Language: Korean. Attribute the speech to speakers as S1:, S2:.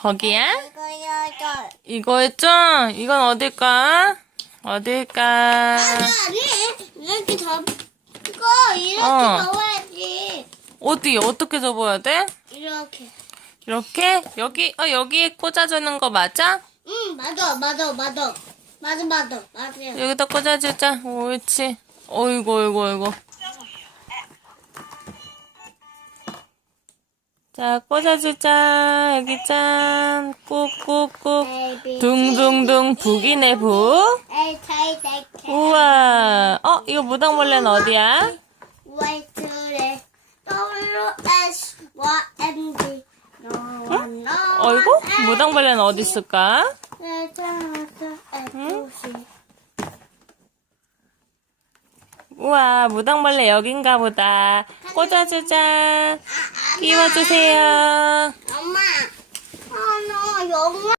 S1: 거기야?
S2: 이거 여덟.
S1: 이거였죠? 이건 어딜까? 어딜까?
S2: 아니, 아니. 이렇게 접, 이거 이렇게
S1: 어.
S2: 접어야지.
S1: 어디, 어떻게 접어야 돼?
S2: 이렇게.
S1: 이렇게? 여기, 어, 여기에 꽂아주는 거 맞아?
S2: 응, 맞아, 맞아, 맞아. 맞아, 맞아, 맞아.
S1: 여기다 꽂아주자. 옳지. 어이구, 어이구, 어이구. 자, 꽂아주자. 여기 짠. 꾹꾹꾹. 둥둥둥 북이네, 북. 우와. 어, 이거 무당벌레는 어디야?
S2: 응?
S1: 어이구? 무당벌레는 어디 있을까? 우와, 무당벌레 여긴가 보다. 꽂아주자. 끼워주세요.
S2: 엄마, 어, 너 영화